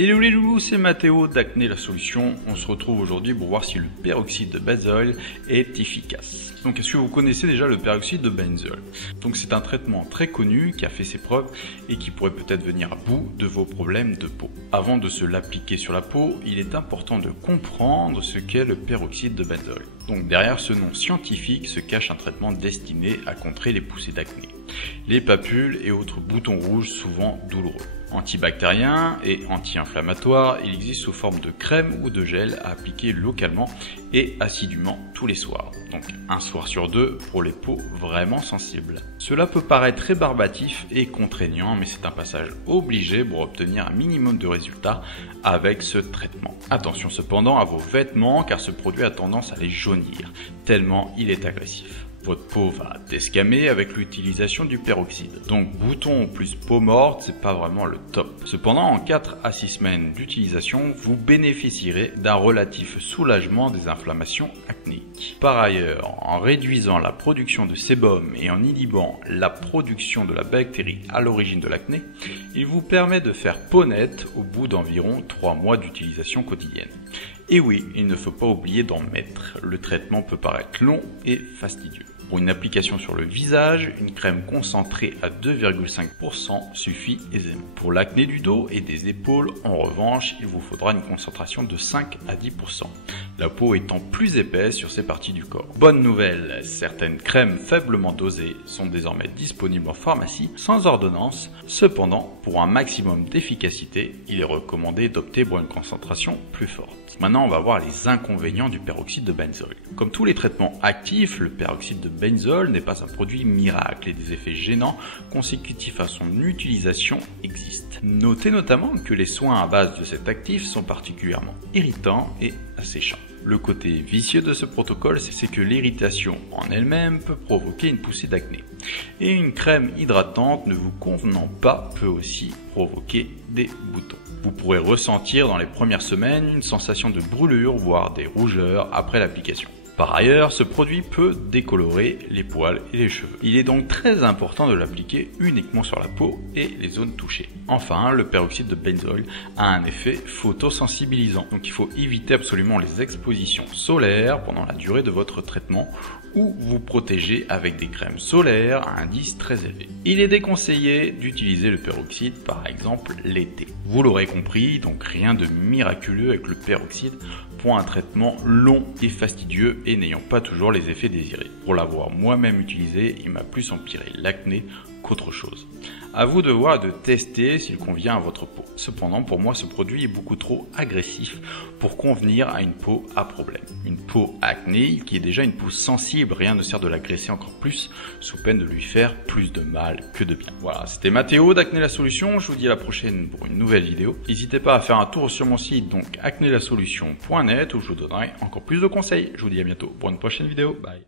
Hello les loulous, c'est Mathéo d'Acné la solution. On se retrouve aujourd'hui pour voir si le peroxyde de benzoïle est efficace. Donc est-ce que vous connaissez déjà le peroxyde de benzoïle? Donc c'est un traitement très connu qui a fait ses preuves et qui pourrait peut-être venir à bout de vos problèmes de peau. Avant de se l'appliquer sur la peau, il est important de comprendre ce qu'est le peroxyde de benzoïle. Donc derrière ce nom scientifique se cache un traitement destiné à contrer les poussées d'acné, les papules et autres boutons rouges souvent douloureux. Antibactérien et anti-inflammatoire, il existe sous forme de crème ou de gel à appliquer localement et assidûment tous les soirs. Donc un soir sur deux pour les peaux vraiment sensibles. Cela peut paraître rébarbatif et contraignant, mais c'est un passage obligé pour obtenir un minimum de résultats avec ce traitement. Attention cependant à vos vêtements car ce produit a tendance à les jaunir, tellement il est agressif. Votre peau va desquamer avec l'utilisation du peroxyde. Donc boutons plus peau morte, c'est pas vraiment le top. Cependant, en 4 à 6 semaines d'utilisation, vous bénéficierez d'un relatif soulagement des inflammations acnéiques. Par ailleurs, en réduisant la production de sébum et en inhibant la production de la bactérie à l'origine de l'acné, il vous permet de faire peau nette au bout d'environ 3 mois d'utilisation quotidienne. Et oui, il ne faut pas oublier d'en mettre. Le traitement peut paraître long et fastidieux. Pour une application sur le visage, une crème concentrée à 2,5% suffit aisément. Pour l'acné du dos et des épaules, en revanche, il vous faudra une concentration de 5 à 10%, la peau étant plus épaisse sur ces parties du corps. Bonne nouvelle, certaines crèmes faiblement dosées sont désormais disponibles en pharmacie sans ordonnance. Cependant, pour un maximum d'efficacité, il est recommandé d'opter pour une concentration plus forte. Maintenant, on va voir les inconvénients du peroxyde de benzoïle. Comme tous les traitements actifs, le peroxyde de benzoïle n'est pas un produit miracle et des effets gênants consécutifs à son utilisation existent. Notez notamment que les soins à base de cet actif sont particulièrement irritants et asséchants. Le côté vicieux de ce protocole, c'est que l'irritation en elle-même peut provoquer une poussée d'acné. Et une crème hydratante ne vous convenant pas peut aussi provoquer des boutons. Vous pourrez ressentir dans les premières semaines une sensation de brûlure, voire des rougeurs après l'application. Par ailleurs, ce produit peut décolorer les poils et les cheveux. Il est donc très important de l'appliquer uniquement sur la peau et les zones touchées. Enfin, le peroxyde de benzoïle a un effet photosensibilisant. Donc il faut éviter absolument les expositions solaires pendant la durée de votre traitement ou vous protéger avec des crèmes solaires à indice très élevé. Il est déconseillé d'utiliser le peroxyde par exemple l'été. Vous l'aurez compris, donc rien de miraculeux avec le peroxyde pour un traitement long et fastidieux et n'ayant pas toujours les effets désirés. Pour l'avoir moi-même utilisé, il m'a plus empiré l'acné qu'autre chose. À vous de voir et de tester s'il convient à votre peau. Cependant, pour moi, ce produit est beaucoup trop agressif pour convenir à une peau à problème. Une peau acné qui est déjà une peau sensible, rien ne sert de l'agresser encore plus, sous peine de lui faire plus de mal que de bien. Voilà, c'était Mathéo d'Acné la solution, je vous dis à la prochaine pour une nouvelle vidéo. N'hésitez pas à faire un tour sur mon site, donc acnélasolution.net, où je vous donnerai encore plus de conseils. Je vous dis à bientôt pour une prochaine vidéo, bye.